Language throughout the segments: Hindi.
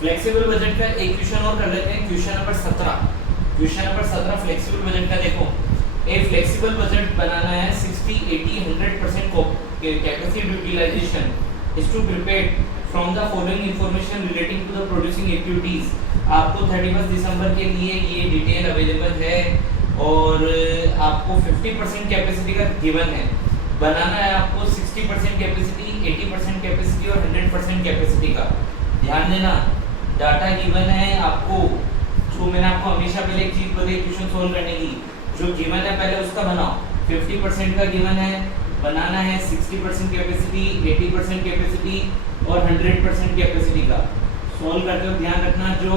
फ्लेक्सिबल बजट का एक क्वेश्चन और कर लेते हैं, question number 17। Question number 17 flexible budget का देखो, एक फ्लेक्सिबल बजट बनाना है 60 80 100% capacity utilisation is to prepare from the following information relating to the producing activities. आपको 31 दिसंबर के लिए ये डिटेल अवेलेबल है और आपको 50% कैपेसिटी का गिवन है। बनाना है आपको 60% कैपेसिटी, 80% कैपेसिटी और 100% कैपेसिटी का। ध्यान देना, डाटा गिवन है आपको, जो मैंने आपको हमेशा पहले एक चीज बताई क्वेश्चन सोल्व करने की, जो गिवन है पहले उसका बनाओ। 50% का गिवन है, बनाना है 60% कैपेसिटी, 80% कैपेसिटी और 100% कैपेसिटी का। सोल्व करते हो ध्यान रखना, जो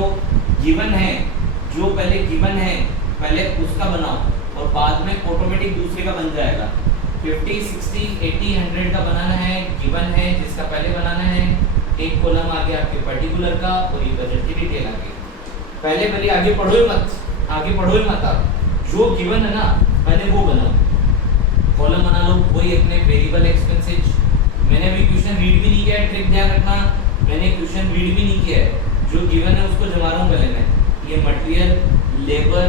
गिवन है, जो पहले गिवन है पहले उसका बनाओ और बाद में ऑटोमेटिक दूसरे का बन जाएगा। 50 60 80 100 का बनाना है, गिवन है जिसका पहले बनाना है, एक कॉलम आ गया आपके पर्टिकुलर का और ये बजट की डिटेल आ गई। पहले आगे पढ़ो ही मत आप, जो गिवन है ना पहले वो बनाओ, कॉलम बना लो। वही अपने वेरिएबल एक्सपेंसेस, मैंने अभी क्वेश्चन रीड भी नहीं किया है, ट्रिक ध्यान रखना, मैंने क्वेश्चन रीड भी नहीं किया है, जो गिवन है उसको जमा रहा हूँ पहले मैं। ये मटेरियल, लेबर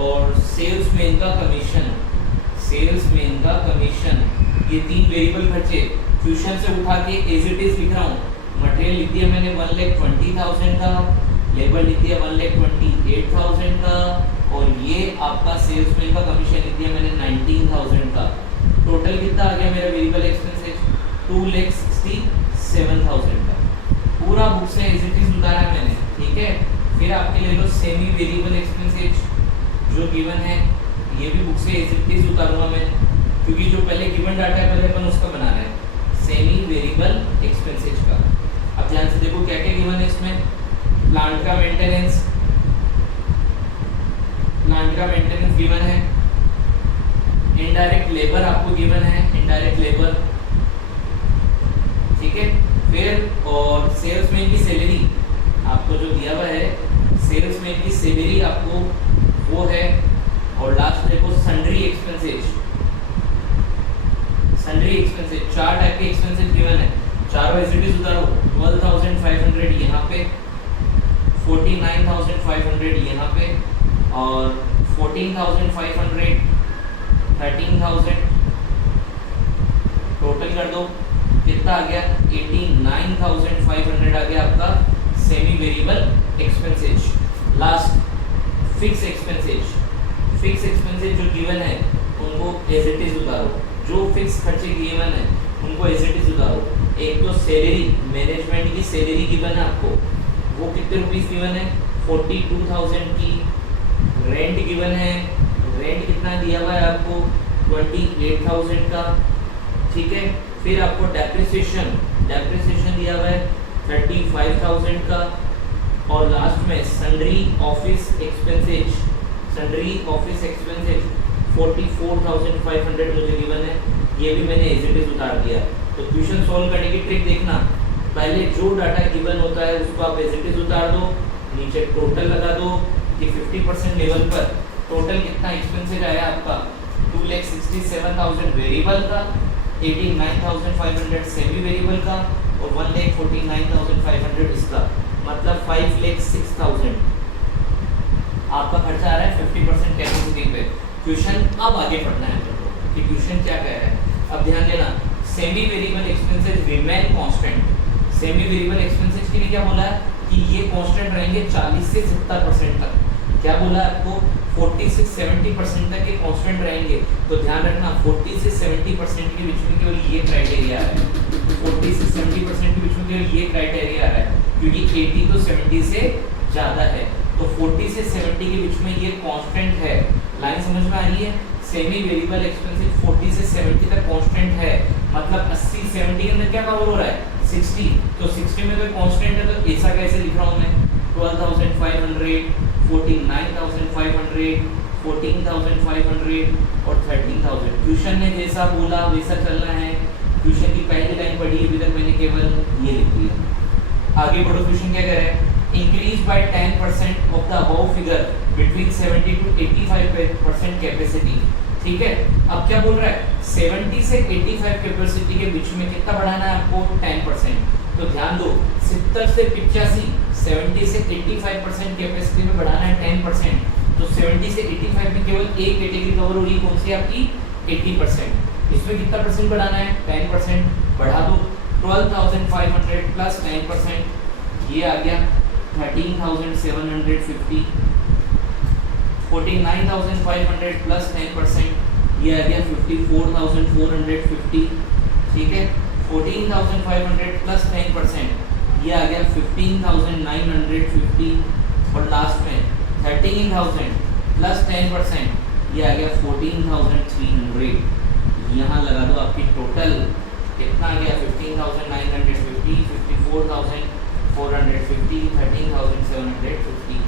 और सेल्समैन का कमीशन, सेल्समैन का कमीशन, ये तीन वेरिएबल खर्चे क्वेश्चन से उठा के एज इट इज लिख रहा हूँ। मटेरियल लिख दिया मैंने 1,20,000 का, लेबर लिख दिया 1,28,000 का और ये आपका सेल्समैन का कमीशन लिख दिया मैंने 19,000 का। टोटल कितना आ गया मेरा वेरिएबल एक्सपेंसेस? 2,67,000 का। पूरा बुक से एज इट इज उतारा मैंने, ठीक है। फिर आपके ले लो सेमी वेरिएबल एक्सपेंसेस, जो गिवन है ये भी बुक से एज इट इज उतारूंगा मैं, क्योंकि जो पहले गिवन डाटा है पहले अपन उसका बनाना है, सेमी वेरिएबल एक्सपेंसेस का। अब ध्यान से देखो क्या क्या गिवन है इसमें। प्लांट का मेंटेनेंस, गिवन है। इनडायरेक्ट लेबर आपको गिवन है, इनडायरेक्ट लेबर, ठीक है। फिर और सेल्समैन की सैलरी आपको जो दिया हुआ है, सेल्समैन की सैलरी आपको वो है। और लास्ट देखो सन्ड्री एक्सपेंसेस, चार टाइप के एक्सपेंसेस गिवन है, चारों एज इट इज उतारो। 12,500 यहाँ पे, 49,500 यहाँ पे और 14,500, 13,000, टोटल कर दो कितना आ गया? 89,500 आ गया आपका semi variable expenses. Last fix expenses, जो गिवन है उनको एज इट इज उतारो, जो फिक्स खर्चे गिवन है उनको एज इट इज उतारो। एक तो सैलरी, मैनेजमेंट की सैलरी गिवन है आपको, वो कितने रुपीस गिवन है? 42,000 की। रेंट गिवन है, रेंट कितना दिया हुआ है आपको? 28,000 का, ठीक है। फिर आपको डेप्रिसिएशन दिया हुआ है 35,000 का और लास्ट में सन्ड्री ऑफिस एक्सपेंसेस 44,500 मुझे गिवन है, ये भी मैंने एज इट इज उतार दिया। तो क्वेश्चन सॉल्व करने की ट्रिक देखना, पहले जो डाटा गिवन होता है उसको आप एज इट इज उतार दो, नीचे टोटल लगा दो कि 50% लेवल पर टोटल कितना एक्सपेंसेस आया आपका? 2,67,000 वेरिएबल का, 89,500 सेमी वेरिएबल का और 1,49,500 इसका, मतलब 5,06,000 आपका खर्चा आ रहा है 50% कैपेसिटी पे। क्वेश्चन अब आगे पढ़ना है कि क्वेश्चन क्या कह रहा है। अब ध्यान देना, semi variable expenses remain constant. Semi variable expenses के लिए क्या बोला है कि ये कांस्टेंट रहेंगे 40 से 70% तक। क्या बोला है आपको? 40 से 70% तक ये कांस्टेंट रहेंगे। तो ध्यान रखना 40 से 70% के बीच में केवल ये क्राइटेरिया आ रहा है, 40 से 70% के बीच में केवल ये क्राइटेरिया आ रहा है, क्योंकि 80 तो 70 से ज़्यादा है। तो 40 से 70 के बीच में ये कांस्टेंट है। लाइन समझ में आ रही है? सेमी वेरिएबल एक्सपेंसेस 40 से 70 तक कांस्टेंट है, मतलब 80 70 के अंदर क्या कवर हो रहा है? 60। तो 60 में तो कांस्टेंट है, तो ऐसा कैसे लिख रहा हूँ मैं? 12,500, 49,500, 14,500 और 13,000। क्वेश्चन ने जैसा बोला वैसा चलना है। क्वेश्चन की पहली लाइन पढ़ी अभी तक मैंने केवल ये लिख दिया। आगे बढ़ो, क्वेश्चन क्या कह रहा है? increase by 10% of the above figure between 70 to 85% capacity, ठीक है। अब क्या बोल रहा है? 70 से 85 कैपेसिटी के बीच में कितना बढ़ाना है आपको? 10%। तो ध्यान दो 70 से 85 70 से 85% कैपेसिटी में बढ़ाना है 10%, तो 70 से 85 में केवल एक कैटेगरी कवर हो रही, कौन सी आपकी 80%। इसमें कितना परसेंट बढ़ाना है 10%, बढ़ा दो 12,500 प्लस 10%, ये आ गया 13,750, 49,500 प्लस 10%, ये आ गया 54,450, ठीक है। 14,500 प्लस 10%, ये आ गया 15,950, और लास्ट में 13,000 प्लस 10%, ये आ गया 14,300। यहाँ लगा दो आपकी टोटल कितना आ गया 15,950, 54,450, 13,750,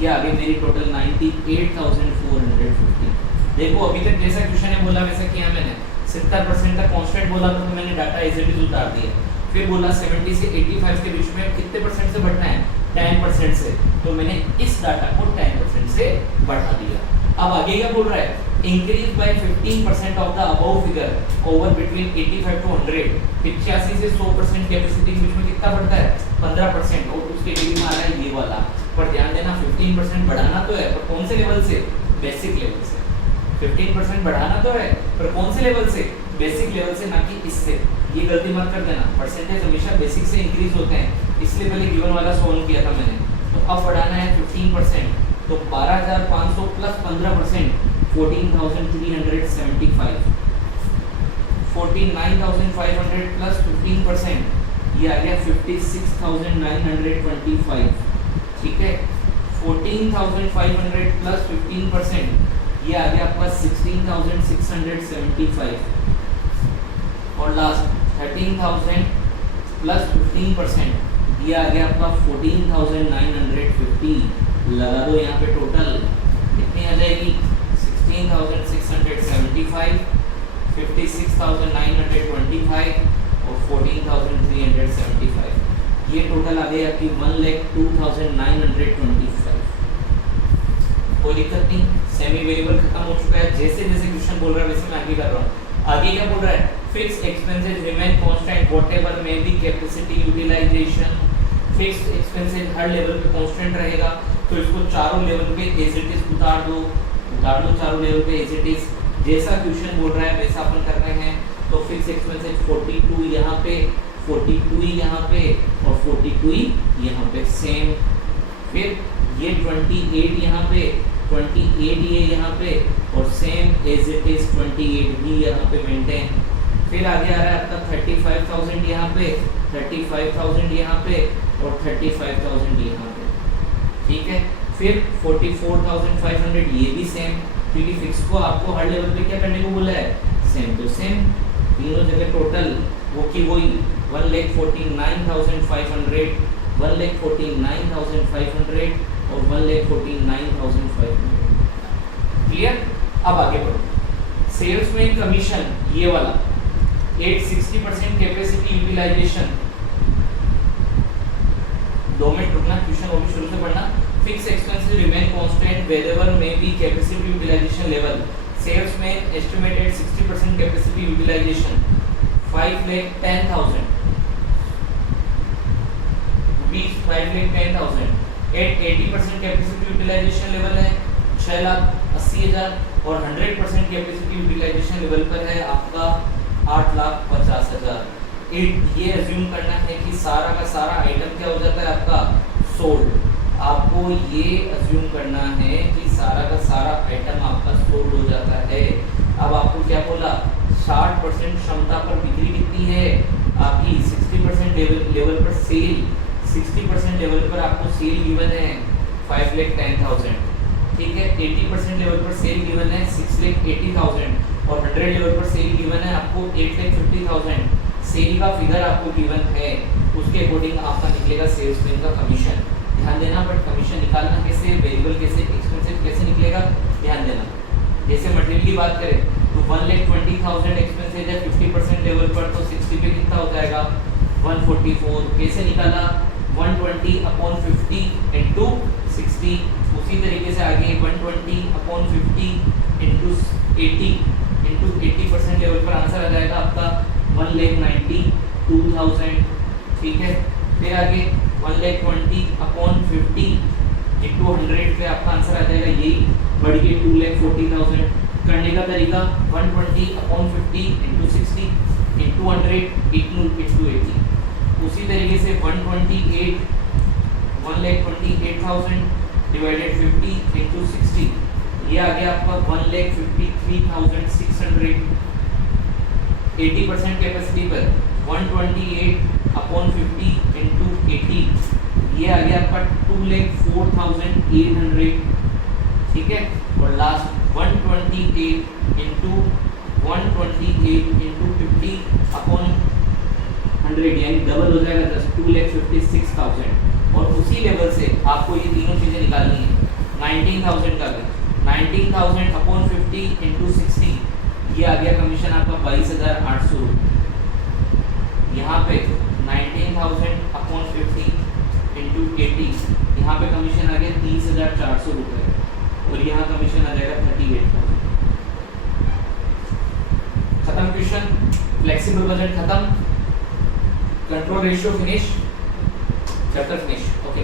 ये आ गई मेरी टोटल 98,450। देखो अभी तक जैसा क्वेश्चन ने बोला वैसा किया मैंने, 70% का कांस्टेंट बोला था तो मैंने डाटा एज इट इज उतार दिया, फिर बोला 70 से 85 के बीच में कितने परसेंट से बढ़ना है 10% से, तो मैंने इस डाटा को 10% से बढ़ा दिया। अब आगे क्या बोल रहा है, increase by 15% of the above figure over between 85 to 100, 85 से 100% कैपेसिटी के बीच में कितना बढ़ता है 15%, और उसके डिग्री में आ रहा है ये वाला। पर ध्यान देना 15% बढ़ाना तो है, पर कौन से लेवल से, बेसिक लेवल से। 15% बढ़ाना तो है, पर कौन से लेवल से, बेसिक लेवल से, ना कि इससे। ये गलती मत कर देना, परसेंटेज हमेशा बेसिक से इंक्रीज होते हैं, इसलिए पहले गिवन वाला सॉल्व किया था मैंने। तो अब बढ़ाना है 15%, तो 12,500 प्लस 15%, 14,375, 49,500 प्लस 15%, ये आ गया 56,925, ठीक है। 14,500 प्लस 15%, ये आ गया आपका 16,675, और लास्ट 13,000 प्लस 15%, ये आ गया आपका 14,950। लगा दो यहाँ पे टोटल कितनी आ जाएगी 16,675, 56,925 और 14,375। ये टोटल आ गई आपकी 1,02,925। कोई दिक्कत नहीं, सेमी वेरिएबल खत्म हो चुका है। जैसे जैसे क्वेश्चन बोल रहा है वैसे मैं आगे कर रहा हूँ। आगे क्या बोल रहा है, fix expenses remain constant whatever may be capacity utilisation. Fix expenses हर लेवल पे कांस्टेंट रहेगा, तो इसको चारों लेवल पे एज इट इज उतार दो चारों लेवल पे एज इट इज। जैसा क्वेश्चन बोल रहा है वैसा अपन कर रहे हैं। तो फिक्स एक्सपेंसेस 42 यहाँ पे, 42 यहाँ पे और 42 यहाँ पे सेम। फिर ये 28 यहाँ पे, 28 ये यहाँ पे और सेम एज इट इज 28 भी यहाँ पे मेंटेन। फिर आगे आ रहा है आपका 35,000 यहाँ पे, 35,000 यहाँ पे और 35,000 यहाँ पे, ठीक है। फिर 44,500 ये भी सेम, क्योंकि फिक्स को आपको हर लेवल पे क्या करने को बोला है, सेम टू सेम। तीनों जगह टोटल वो की वही 1,49,500, 1,49,500 और 1,49,500। क्लियर। अब आगे बढ़ो। सेल्स में कमीशन ये वाला 860% कैपेसिटी यूटिलाइजेशन। 2 मिनट रुकना, क्वेश्चन वो भी शुरू से पढ़ना। Fix expenses remain constant wherever may be capacity utilization level. Sales में estimated 60% capacity utilization 5,10,000 rupees, 5,10,000 at 80% capacity utilization level है 6,80,000 और 100% कैपेसिटी यूटिलाइजेशन लेवल पर है आपका 8,50,000। ये अज्यूम करना है कि सारा का सारा आइटम क्या हो जाता है आपका सोल्ड। आपको ये अज्यूम करना है कि सारा का सारा आइटम आपका सोल्ड हो जाता है। अब आपको क्या बोला, 60% क्षमता पर बिक्री कितनी है आपकी, 60% लेवल पर सेल, 60% लेवल पर आपको सेल गिवन है 5,10,000, ठीक है। 80% लेवल पर सेल गिवन है 6,80,000 और 100 लेवल पर सेल गिवन है आपको 8,50,000। सेल का फिगर आपको गिवन है, उसके अकॉर्डिंग आपका निकलेगा सेल्समैन का कमीशन। ध्यान देना, बट कमीशन निकालना कैसे, वेरिएबल कैसे, एक्सपेंसेस कैसे निकलेगा, ध्यान देना। जैसे मटेरियल की बात करें तो 1,20,000 एक्सपेंसेस है 50% लेवल पर, तो 60 पे कितना हो जाएगा 144। कैसे निकाला, 120/50 इंटू 60। उसी तरीके से आगे 120/50 इंटू 80 इंटू 80% लेवल पर आंसर आ जाएगा आपका 1,92,000, ठीक है। फिर आगे 1,20,50 इंटू 100 पे आपका आंसर आ जाएगा यही, बढ़ के 2,40,000। करने का तरीका 120/50 इंटू 60 इंटू 100 इंटू 80। उसी तरीके से 128,000 डिवाइडेड 50 इंटू 60, ये आ गया आपका 1,53,600। 80% कैपेसिटी पर 128/50 इंटू 80, ये आ गया आपका 2,04,800। ठीक है, और लास्ट 128 इंटू 50/100 यानी डबल हो जाएगा 10, 2,56,000। और उसी लेवल से आपको ये तीनों चीजें निकालनी है। 19,000 का भी 19,000/50 इंटू 60, ये आ गया कमीशन आपका 22,800 रुपये। यहाँ पे 19,000/50 इंटू 80, यहाँ पे कमीशन आ गया 30,400 रुपये, और यहाँ कमीशन आ जाएगा 38,000। खत्म क्वेश्चन, फ्लेक्सिबल बजट खत्म, control ratio finish, chapter finish. Okay.